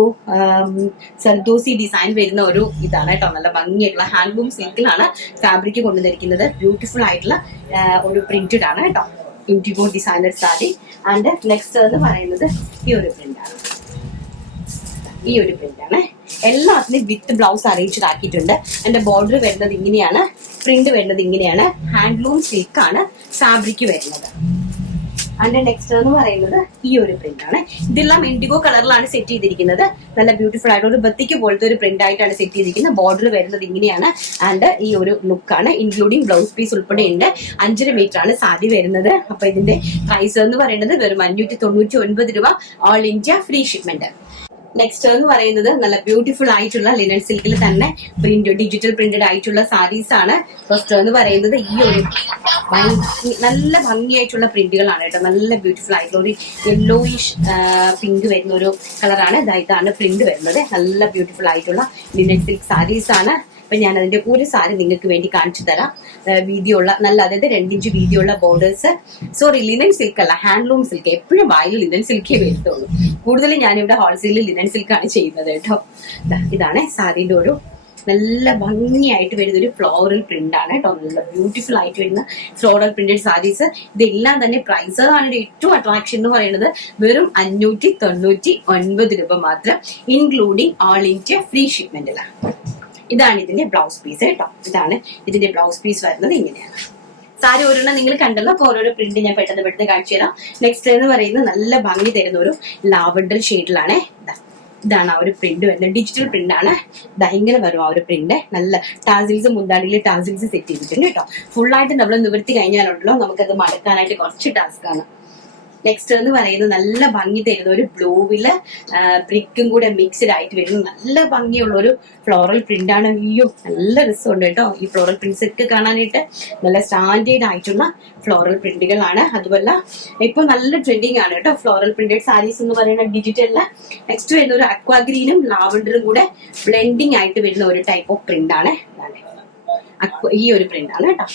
സർദോസി ഡിസൈൻ വരുന്ന ഒരു ഇതാണ് കേട്ടോ. നല്ല ഭംഗിയായിട്ടുള്ള ഹാൻഡ്ലൂം സിൽക്കിലാണ് ഫാബ്രിക് കൊണ്ടുവന്നിരിക്കുന്നത്. ബ്യൂട്ടിഫുൾ ആയിട്ടുള്ള ഒരു പ്രിന്റഡ് ആണ് കേട്ടോ. Indigo designer saree and next എന്ന് പറയുന്നത് ഈ ഒരു പ്രിന്റ് ആണ്. ഈ ഒരു പ്രിന്റാണ് എല്ലാത്തിനും വിത്ത് ബ്ലൗസ് അറേഞ്ച്ഡ് ആക്കിയിട്ടുണ്ട്. എന്റെ ബോർഡർ വരുന്നത് ഇങ്ങനെയാണ്. പ്രിന്റ് വരുന്നത് ഇങ്ങനെയാണ്. ഹാൻഡ്ലൂം സിൽക്കാണ് ഫാബ്രിക് വരുന്നത്. അതിന്റെ നെക്സ്റ്റ് എന്ന് പറയുന്നത് ഈ ഒരു പ്രിന്റ് ആണ്. ഇതെല്ലാം ഇൻഡിഗോ കളറിലാണ് സെറ്റ് ചെയ്തിരിക്കുന്നത്. നല്ല ബ്യൂട്ടിഫുൾ ആയിട്ട് ഒരു ബത്തിക്ക് പോലത്തെ ഒരു പ്രിന്റ് ആയിട്ടാണ് സെറ്റ് ചെയ്തിരിക്കുന്നത്. ബോർഡർ വരുന്നത് ഇങ്ങനെയാണ്. ആൻഡ് ഈ ഒരു ലുക്കാണ് ഇൻക്ലൂഡിങ് ബ്ലൗസ് പീസ് ഉൾപ്പെടെ ഉണ്ട്. അഞ്ചര മീറ്റർ ആണ് സാരി വരുന്നത്. അപ്പൊ ഇതിന്റെ പ്രൈസ് എന്ന് പറയുന്നത് വെറും അഞ്ഞൂറ്റി തൊണ്ണൂറ്റി ഒൻപത് രൂപ. All India free shipment next എന്ന് പറയുന്നത് നല്ല ബ്യൂട്ടിഫുൾ ആയിട്ടുള്ള ലിനൻ സിൽക്കിൽ തന്നെ പ്രിന്റ് ഡിജിറ്റൽ പ്രിന്റഡ് ആയിട്ടുള്ള സാരീസ് ആണ്. ഫസ്റ്റ് എന്ന് പറയുന്നത് ഈ ഒരു നല്ല ഭംഗിയായിട്ടുള്ള പ്രിന്റുകളാണ് കേട്ടോ. നല്ല ബ്യൂട്ടിഫുൾ ആയിട്ടുള്ള ഒരു യെല്ലോയിഷ് പിങ്ക് വരുന്ന ഒരു കളറാണ് ഇതാണ് പ്രിന്റ് വരുന്നത്. നല്ല ബ്യൂട്ടിഫുൾ ആയിട്ടുള്ള ലിനൻ സിൽക്ക് സാരീസ് ആണ്. അപ്പൊ ഞാൻ അതിന്റെ ഒരു സാരി നിങ്ങൾക്ക് വേണ്ടി കാണിച്ചു തരാം. വീതിയുള്ള നല്ല അതായത് രണ്ടിഞ്ച് വീതിയുള്ള ബോർഡേഴ്സ് സോറി ലിനൻ സിൽക്ക് അല്ല ഹാൻഡ്ലൂം സിൽക്ക് എപ്പോഴും വായിൽ ലിനൻ സിൽക്കേ വരുത്തുള്ളൂ. കൂടുതലും ഞാനിവിടെ ഹോൾസെയിലിൽ ലിനൻ സിൽക്കാണ് ചെയ്യുന്നത് കേട്ടോ. ഇതാണ് സാരിന്റെ ഒരു നല്ല ഭംഗിയായിട്ട് വരുന്ന ഒരു ഫ്ലോറൽ പ്രിന്റ് ആണ് കേട്ടോ. നല്ല ബ്യൂട്ടിഫുൾ ആയിട്ട് വരുന്ന ഫ്ലോറൽ പ്രിന്റഡ് സാരീസ് ഇതെല്ലാം തന്നെ പ്രൈസ് ആണ് ഇതിന്റെ ഏറ്റവും അട്രാക്ഷൻ എന്ന് പറയുന്നത്. വെറും അഞ്ഞൂറ്റി തൊണ്ണൂറ്റി ഒൻപത് രൂപ മാത്രം ഇൻക്ലൂഡിങ് ഓൾ ഇന്ത്യ ഫ്രീ ഷിപ്മെന്റിലാണ് ഇതാണ് ഇതിന്റെ ബ്ലൗസ് പീസ് കേട്ടോ. ഇതാണ് ഇതിന്റെ ബ്ലൗസ് പീസ് വരുന്നത് ഇങ്ങനെയാണ്. സാരി ഒരെണ്ണം നിങ്ങൾ കണ്ടല്ലോ അപ്പൊ ഓരോരോ പ്രിന്റ് ഞാൻ പെട്ടെന്ന് പെട്ടെന്ന് കാണിച്ചു തരാം. നെക്സ്റ്റ് എന്ന് പറയുന്നത് നല്ല ഭംഗി തരുന്ന ഒരു ലാവണ്ടർ ഷെയ്ഡിലാണ് ഇതാണ് ആ ഒരു പ്രിന്റ് വരുന്നത്. ഡിജിറ്റൽ പ്രിന്റ് ആണ്. ഭയങ്കര വരും ആ ഒരു പ്രിന്റ് നല്ല ടാസിൽസ് മുന്താണിയിൽ ടാസിൽസ് സെറ്റ് ചെയ്തിട്ടുണ്ട് കേട്ടോ. ഫുൾ ആയിട്ട് നമ്മൾ നിവർത്തി കഴിഞ്ഞാലുണ്ടല്ലോ നമുക്കത് മടക്കാനായിട്ട് കുറച്ച് ടാസ്ക് ആണ്. നെക്സ്റ്റ് എന്ന് പറയുന്നത് നല്ല ഭംഗി തരുന്ന ഒരു ബ്ലൂവിൽ ബ്രിക്കും കൂടെ മിക്സ്ഡ് ആയിട്ട് വരുന്ന നല്ല ഭംഗിയുള്ള ഒരു ഫ്ലോറൽ പ്രിന്റ് ആണ്. അയ്യോ നല്ല രസമുണ്ട് കേട്ടോ. ഈ ഫ്ലോറൽ പ്രിന്റ്സ് ഒക്കെ കാണാനായിട്ട് നല്ല സ്റ്റാൻഡേർഡ് ആയിട്ടുള്ള ഫ്ലോറൽ പ്രിന്റുകളാണ് അതുപോലെ ഇപ്പൊ നല്ല ട്രെൻഡിങ് ആണ് കേട്ടോ. ഫ്ലോറൽ പ്രിന്റഡ് സാരീസ് എന്ന് പറയുന്ന ഡിജിറ്റലിൽ നെക്സ്റ്റ് വരുന്ന ഒരു അക്വാ ഗ്രീനും ലാവണ്ടറും കൂടെ ബ്ലെൻഡിങ് ആയിട്ട് വരുന്ന ഒരു ടൈപ്പ് ഓഫ് പ്രിന്റ് ആണ്. ഈ ഒരു പ്രിന്റ് ആണ് കേട്ടോ.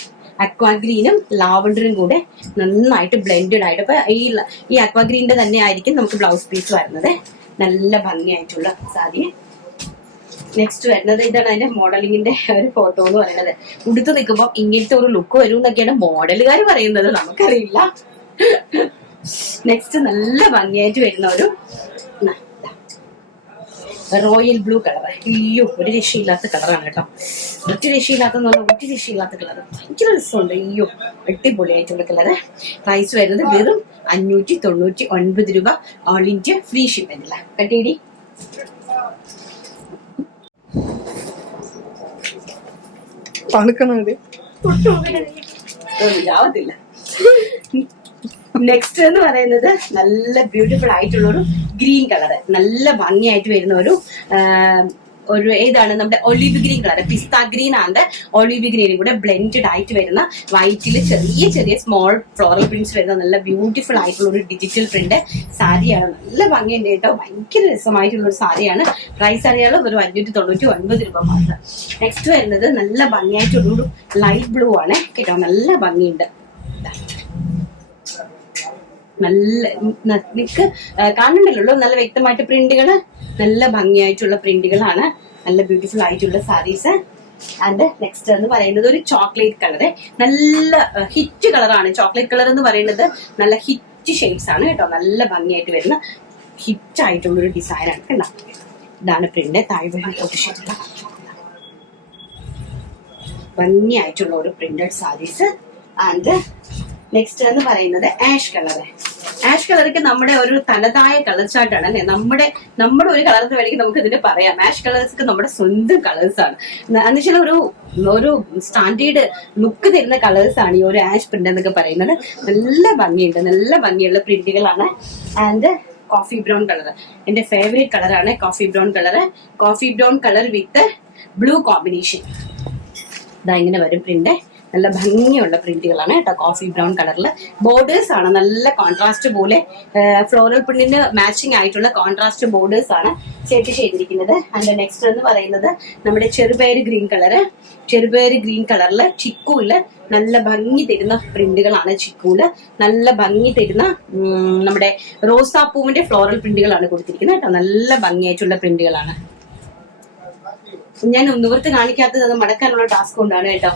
അക്വാഗ്രീനും ലാവണ്ടറും കൂടെ നന്നായിട്ട് ബ്ലെൻഡഡ് ആയിട്ട്. അപ്പൊ ഈ ഈ അക്വാഗ്രീനിന്റെ തന്നെ ആയിരിക്കും നമുക്ക് ബ്ലൗസ് പീസ് വരുന്നത്. നല്ല ഭംഗിയായിട്ടുള്ള സാരി. നെക്സ്റ്റ് വരുന്നത് ഇതാണ് അതിന്റെ മോഡലിംഗിന്റെ ഒരു ഫോട്ടോ എന്ന് പറയുന്നത്. ഉടുത്ത് നിൽക്കുമ്പോൾ ഇങ്ങനത്തെ ഒരു ലുക്ക് വരും എന്നൊക്കെയാണ് മോഡലുകാർ പറയുന്നത്. നമുക്കറിയില്ല. നെക്സ്റ്റ് നല്ല ഭംഗിയായിട്ട് വരുന്ന ഒരു. റോയൽ ബ്ലൂ കളർ അയ്യോ ഒരു രക്ഷയില്ലാത്ത കളറാണ് കേട്ടോ. ഒറ്റ രക്ഷയില്ലാത്ത പറഞ്ഞാൽ ഒരു രക്ഷയില്ലാത്ത കളർ ഭയങ്കര രസമുണ്ട്. അയ്യോ അടിപൊളിയായിട്ടുള്ള കളർ പ്രൈസ് വരുന്നത് വെറും അഞ്ഞൂറ്റി തൊണ്ണൂറ്റി ഒൻപത് രൂപ ഓൾ ഇന്ത്യ ഫ്രീ ഷിപ്പിംഗ് അല്ല കട്ടേടി തണുക്കണത് ആവത്തില്ല. നെക്സ്റ്റ് എന്ന് പറയുന്നത് നല്ല ബ്യൂട്ടിഫുൾ ആയിട്ടുള്ള ഒരു ഗ്രീൻ കളർ നല്ല ഭംഗിയായിട്ട് വരുന്ന ഒരു ഒരു ഏതാണ് നമ്മുടെ olive green colour pista green and olive ഗ്രീനും കൂടെ ബ്ലെൻഡഡ് ആയിട്ട് വരുന്ന വൈറ്റിൽ ചെറിയ ചെറിയ സ്മോൾ ഫ്ലോറൽ പ്രിന്റ്സ് വരുന്ന നല്ല ബ്യൂട്ടിഫുൾ ആയിട്ടുള്ള ഒരു ഡിജിറ്റൽ പ്രിന്റ് സാരിയാണ്. നല്ല ഭംഗിയുണ്ട് കേട്ടോ. ഭയങ്കര രസമായിട്ടുള്ള ഒരു സാരിയാണ്. പ്രൈസ് അറിയാലോ ഒരു അഞ്ഞൂറ്റി തൊണ്ണൂറ്റി ഒൻപത് രൂപ മാത്രം. നെക്സ്റ്റ് വരുന്നത് നല്ല ഭംഗിയായിട്ടുള്ള ഒരു ലൈറ്റ് ബ്ലൂ ആണ്. കേട്ടോ നല്ല ഭംഗിയുണ്ട്. നല്ല നിങ്ങൾക്ക് കാണുന്നുണ്ടല്ലോ നല്ല വ്യക്തമായിട്ട് പ്രിന്റുകൾ നല്ല ഭംഗിയായിട്ടുള്ള പ്രിന്റുകളാണ്. നല്ല ബ്യൂട്ടിഫുൾ ആയിട്ടുള്ള സാരീസ് ആൻഡ് നെക്സ്റ്റ് എന്ന് പറയുന്നത് ഒരു ചോക്ലേറ്റ് കളറ് നല്ല ഹിറ്റ് കളറാണ് ചോക്ലേറ്റ് കളർ എന്ന് പറയുന്നത് നല്ല ഹിറ്റ് ഷെയ്ഡ്സ് ആണ് കേട്ടോ. നല്ല ഭംഗിയായിട്ട് വരുന്ന ഹിറ്റ് ആയിട്ടുള്ള ഒരു ഡിസൈൻ ആണ് കണ്ടോ? ഇതാണ് പ്രിന്റ് താഴെ ഭംഗിയായിട്ടുള്ള ഒരു പ്രിന്റഡ് സാരീസ് ആൻഡ് നെക്സ്റ്റ് എന്ന് പറയുന്നത് ആഷ് കളർ ആഷ് കളർക്ക് നമ്മുടെ ഒരു തനതായ കളർ ചാർട്ടാണ് അല്ലെ? നമ്മുടെ നമ്മുടെ ഒരു കളർ വേണമെങ്കിൽ നമുക്ക് ഇതിന് പറയാം. ആഷ് കളേഴ്സ് നമ്മുടെ സ്വന്തം കളേഴ്സ് ആണ്. എന്ന് വെച്ചാൽ ഒരു ഒരു സ്റ്റാൻഡേർഡ് ലുക്ക് തരുന്ന കളേഴ്സ് ആണ് ഈ ഒരു ആഷ് പ്രിന്റ് എന്നൊക്കെ പറയുന്നത്. നല്ല ഭംഗിയുണ്ട്. നല്ല ഭംഗിയുള്ള പ്രിന്റുകളാണ് ആൻഡ് കോഫി ബ്രൗൺ കളർ എന്റെ ഫേവറേറ്റ് കളറാണ് coffee brown colour coffee brown colour with blue combination ഇതാ ഇങ്ങനെ വരും പ്രിന്റ് നല്ല ഭംഗിയുള്ള പ്രിന്റുകളാണ് കേട്ടോ. കോഫി ബ്രൗൺ കളറിൽ ബോർഡേഴ്സ് ആണ്. നല്ല കോൺട്രാസ്റ്റ് പോലെ ഫ്ലോറൽ പ്രിന്റിന് മാച്ചിങ് ആയിട്ടുള്ള കോൺട്രാസ്റ്റ് ബോർഡേഴ്സ് ആണ് സെറ്റ് ചെയ്തിരിക്കുന്നത്. അതിന്റെ നെക്സ്റ്റ് എന്ന് പറയുന്നത് നമ്മുടെ ചെറുപയർ ഗ്രീൻ കളറ് ചെറുപയർ ഗ്രീൻ കളറിൽ ചിക്കൂൽ നല്ല ഭംഗി തരുന്ന പ്രിന്റുകളാണ് ചിക്കൂൽ. നല്ല ഭംഗി തരുന്ന നമ്മുടെ റോസാപ്പൂവിന്റെ ഫ്ലോറൽ പ്രിന്റുകളാണ് കൊടുത്തിരിക്കുന്നത് കേട്ടോ. നല്ല ഭംഗിയായിട്ടുള്ള പ്രിന്റുകളാണ്. ഞാൻ ഒന്നുവർത്ത് കാണിക്കാത്തത് അത് മടക്കാനുള്ള ടാസ്ക് കൊണ്ടാണ് കേട്ടോ.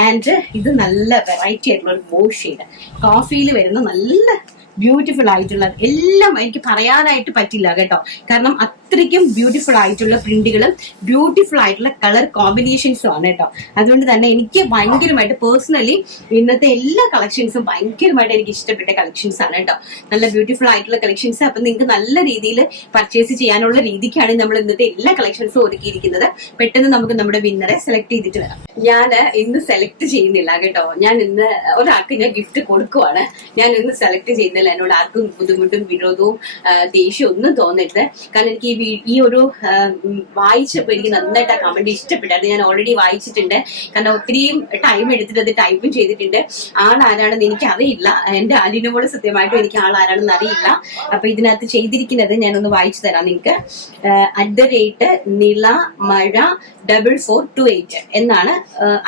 ആൻഡ് ഇത് നല്ല വെറൈറ്റി ആയിട്ടുള്ള ഒരു ബോ ഷെയ്ഡ് കോഫിയിൽ വരുന്ന നല്ല ബ്യൂട്ടിഫുൾ ആയിട്ടുള്ള എല്ലാം എനിക്ക് പറയാനായിട്ട് പറ്റില്ല കേട്ടോ. കാരണം അത്രയ്ക്കും ബ്യൂട്ടിഫുൾ ആയിട്ടുള്ള പ്രിന്റുകളും ബ്യൂട്ടിഫുൾ ആയിട്ടുള്ള കളർ കോമ്പിനേഷൻസും ആണ് കേട്ടോ. അതുകൊണ്ട് തന്നെ എനിക്ക് ഭയങ്കരമായിട്ട് പേഴ്സണലി ഇന്നത്തെ എല്ലാ കളക്ഷൻസും ഭയങ്കരമായിട്ട് എനിക്ക് ഇഷ്ടപ്പെട്ട കളക്ഷൻസ് ആണ് കേട്ടോ. നല്ല ബ്യൂട്ടിഫുൾ ആയിട്ടുള്ള കളക്ഷൻസ് അപ്പൊ നിങ്ങൾക്ക് നല്ല രീതിയിൽ പർച്ചേസ് ചെയ്യാനുള്ള രീതിക്കാണ് നമ്മൾ ഇന്നത്തെ എല്ലാ കളക്ഷൻസും ഒരുക്കിയിരിക്കുന്നത് പെട്ടെന്ന് നമുക്ക് നമ്മുടെ വിന്നറെ സെലക്ട് ചെയ്തിട്ട് വരാം. ഞാൻ ഇന്ന് സെലക്ട് ചെയ്യുന്നില്ല കേട്ടോ. ഞാൻ ഇന്ന് ഒരാൾക്ക് ഞാൻ ഗിഫ്റ്റ് കൊടുക്കുവാണ്. ഞാൻ ഇന്ന് സെലക്ട് ചെയ്യുന്നില്ല. എന്നോട് ആർക്കും ബുദ്ധിമുട്ടും വിരോധവും ദേഷ്യവും ഒന്നും തോന്നരുത്. കാരണം എനിക്ക് ഈ ഈ ഒരു വായിച്ചപ്പോ എനിക്ക് നന്നായിട്ട് ആ കമന്റ് ഇഷ്ടപ്പെട്ടായിരുന്നു. ഞാൻ ഓൾറെഡി വായിച്ചിട്ടുണ്ട്. കാരണം ഒത്തിരിയും ടൈം എടുത്തിട്ട് അത് ടൈപ്പും ചെയ്തിട്ടുണ്ട്. ആൾ ആരാണെന്ന് എനിക്ക് അറിയില്ല എന്റെ ആലിനോട് സത്യമായിട്ടും എനിക്ക് ആൾ ആരാണെന്ന് അറിയില്ല. അപ്പൊ ഇതിനകത്ത് ചെയ്തിരിക്കുന്നത് ഒന്ന് വായിച്ചു തരാം നിങ്ങൾക്ക്. അറ്റ് ദ റേറ്റ് നില മഴ ഡബിൾ ഫോർ ടു എയ്റ്റ് എന്നാണ്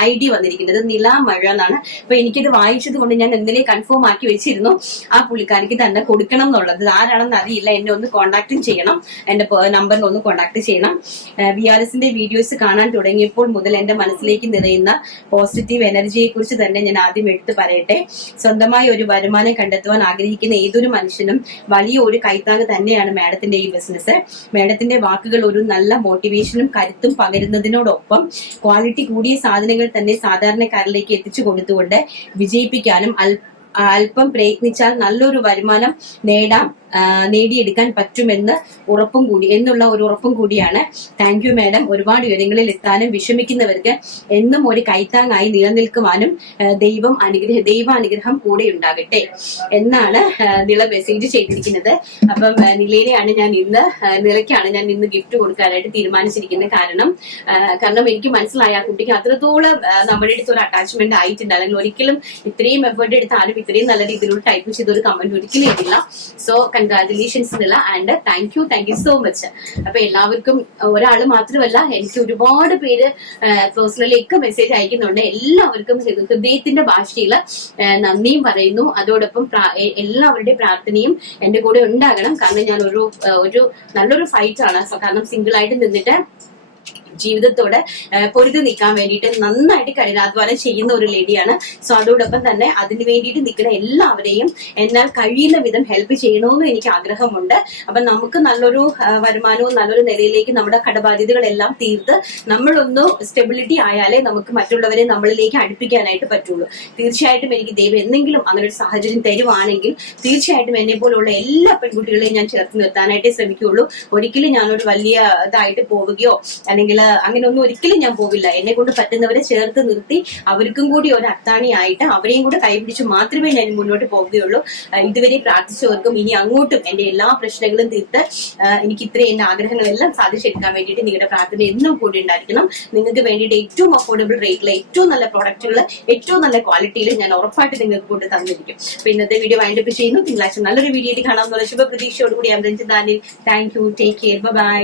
ഐ ഡി വന്നിരിക്കുന്നത്. നില മഴ എന്നാണ്. അപ്പൊ എനിക്കിത് വായിച്ചത് കൊണ്ട് ഞാൻ എന്തിനെ കൺഫേം ആക്കി വെച്ചിരുന്നു. ആ പുള്ളിക്കാരിക്ക് തന്നെ കൊടുക്കണം എന്നുള്ളത്. ആരാണെന്ന് അറിയില്ല. എന്നെ ഒന്ന് കോണ്ടാക്ടും ചെയ്യണം. എന്റെ നമ്പറിൽ ഒന്ന് കോൺടാക്ട് ചെയ്യണം. വി ആർ എസിന്റെ വീഡിയോസ് കാണാൻ തുടങ്ങിയപ്പോൾ മുതൽ എന്റെ മനസ്സിലേക്ക് നിറയുന്ന പോസിറ്റീവ് എനർജിയെ കുറിച്ച് തന്നെ ഞാൻ ആദ്യം എടുത്തു പറയട്ടെ. സ്വന്തമായി ഒരു വരുമാനം കണ്ടെത്തുവാൻ ആഗ്രഹിക്കുന്ന ഏതൊരു മനുഷ്യനും വലിയ ഒരു കൈത്താങ് തന്നെയാണ് മാഡത്തിന്റെ ഈ ബിസിനസ് മാഡത്തിന്റെ വാക്കുകൾ ഒരു നല്ല മോട്ടിവേഷനും കരുത്തും പകരുന്നതിനോടൊപ്പം ക്വാളിറ്റി കൂടിയ സാധനങ്ങൾ തന്നെ സാധാരണക്കാരിലേക്ക് എത്തിച്ചു കൊടുത്തുകൊണ്ട് വിജയിപ്പിക്കാനും അല്പം പ്രയത്നിച്ചാൽ നല്ലൊരു വരുമാനം നേടാം നേടിയെടുക്കാൻ പറ്റുമെന്ന് ഉറപ്പും കൂടി എന്നുള്ള ഒരു ഉറപ്പും കൂടിയാണ്. താങ്ക് യു മാഡം ഒരുപാട് ഉയരങ്ങളിൽ എത്താനും വിഷമിക്കുന്നവർക്ക് എന്നും ഒരു കൈത്താങ്ങായി നിലനിൽക്കുവാനും ദൈവം അനുഗ്രഹ ദൈവാനുഗ്രഹം കൂടെ ഉണ്ടാകട്ടെ എന്നാണ് നിള മെസ്സേജ് ചെയ്തിരിക്കുന്നത്. അപ്പം നിലയിലെയാണ് ഞാൻ ഇന്ന് നിലയ്ക്കാണ് ഞാൻ ഇന്ന് ഗിഫ്റ്റ് കൊടുക്കാനായിട്ട് തീരുമാനിച്ചിരിക്കുന്നത്. കാരണം കാരണം എനിക്ക് മനസ്സിലായ ആ കുട്ടിക്ക് അത്രത്തോളം നമ്മുടെ അടുത്ത് ഒരു അറ്റാച്ച്മെന്റ് ആയിട്ടുണ്ട്. അല്ലെങ്കിൽ ഒരിക്കലും ഇത്രയും എഫേർട്ട് എടുത്ത് ആരും ഇത്രയും നല്ല രീതിയിലുള്ള ടൈപ്പ് ചെയ്ത ഒരു കമന്റ് ഒരിക്കലും ഇല്ല. So congratulations Nila and thank you thank you so much അപ്പൊ എല്ലാവർക്കും ഒരാൾ മാത്രമല്ല എനിക്ക് ഒരുപാട് പേര് പേഴ്സണലി ഒക്കെ മെസ്സേജ് അയക്കുന്നുണ്ട്. എല്ലാവർക്കും ഹൃദയത്തിന്റെ ഭാഷയിൽ നന്ദിയും പറയുന്നു. അതോടൊപ്പം എല്ലാവരുടെയും പ്രാർത്ഥനയും എന്റെ കൂടെ ഉണ്ടാകണം. കാരണം ഞാൻ ഒരു ഒരു നല്ലൊരു ഫൈറ്റ് ആണ്. കാരണം സിംഗിൾ ആയിട്ട് നിന്നിട്ട് ജീവിതത്തോടെ പൊരുതി നിൽക്കാൻ വേണ്ടിയിട്ട് നന്നായിട്ട് കഠിനാധ്വാനം ചെയ്യുന്ന ഒരു ലേഡിയാണ്. സോ അതോടൊപ്പം തന്നെ അതിന് വേണ്ടിയിട്ട് നിൽക്കുന്ന എല്ലാവരെയും എന്നാൽ കഴിയുന്ന വിധം ഹെൽപ്പ് ചെയ്യണമെന്ന് എനിക്ക് ആഗ്രഹമുണ്ട്. അപ്പൊ നമുക്ക് നല്ലൊരു വരുമാനവും നല്ലൊരു നിലയിലേക്ക് നമ്മുടെ കടബാധ്യതകളെല്ലാം തീർത്ത് നമ്മളൊന്ന് സ്റ്റെബിലിറ്റി ആയാലേ നമുക്ക് മറ്റുള്ളവരെ നമ്മളിലേക്ക് അടുപ്പിക്കാനായിട്ട് പറ്റുള്ളൂ. തീർച്ചയായിട്ടും എനിക്ക് ദൈവം എന്തെങ്കിലും അങ്ങനെ ഒരു സാഹചര്യം തരുവാണെങ്കിൽ തീർച്ചയായിട്ടും എന്നെ പോലുള്ള എല്ലാ പെൺകുട്ടികളെയും ഞാൻ ചേർത്ത് നിർത്താനായിട്ടേ ശ്രമിക്കുകയുള്ളൂ. ഒരിക്കലും ഞാനൊരു വലിയ ഇതായിട്ട് പോവുകയോ അല്ലെങ്കിൽ അങ്ങനെ ഒന്നും ഒരിക്കലും ഞാൻ പോവില്ല. എന്നെ കൊണ്ട് പറ്റുന്നവരെ ചേർത്ത് നിർത്തി അവർക്കും കൂടി ഒരു അത്താണി ആയിട്ട് അവരെയും കൂടെ കൈപിടിച്ച് മാത്രമേ ഞാൻ മുന്നോട്ട് പോവുകയുള്ളൂ. ഇതുവരെ പ്രാർത്ഥിച്ചവർക്കും ഇനി അങ്ങോട്ടും എന്റെ എല്ലാ പ്രശ്നങ്ങളും തീർത്ത് എനിക്ക് ഇത്രയും എന്റെ ആഗ്രഹങ്ങളെല്ലാം സാധിച്ചെടുക്കാൻ വേണ്ടിയിട്ട് നിങ്ങളുടെ പ്രാർത്ഥന എന്നും കൂടി ഉണ്ടായിരിക്കണം. നിങ്ങൾക്ക് വേണ്ടിയിട്ട് ഏറ്റവും അഫോർഡബിൾ റേറ്റിൽ ഏറ്റവും നല്ല പ്രോഡക്റ്റുകൾ ഏറ്റവും നല്ല ക്വാളിറ്റിയിൽ ഞാൻ ഉറപ്പായിട്ട് നിങ്ങൾക്ക് കൊണ്ട് തന്നിരിക്കും. അപ്പൊ ഇന്നത്തെ വീഡിയോ വൈൻഡപ്പ് ചെയ്യുന്നു. തിങ്കളാഴ്ച നല്ലൊരു വീഡിയോ കാണാമെന്നുള്ള ശുഭപ്രതീക്ഷയോടുകൂടി. അമരഞ്ജിതാനിൽ thank you take care bye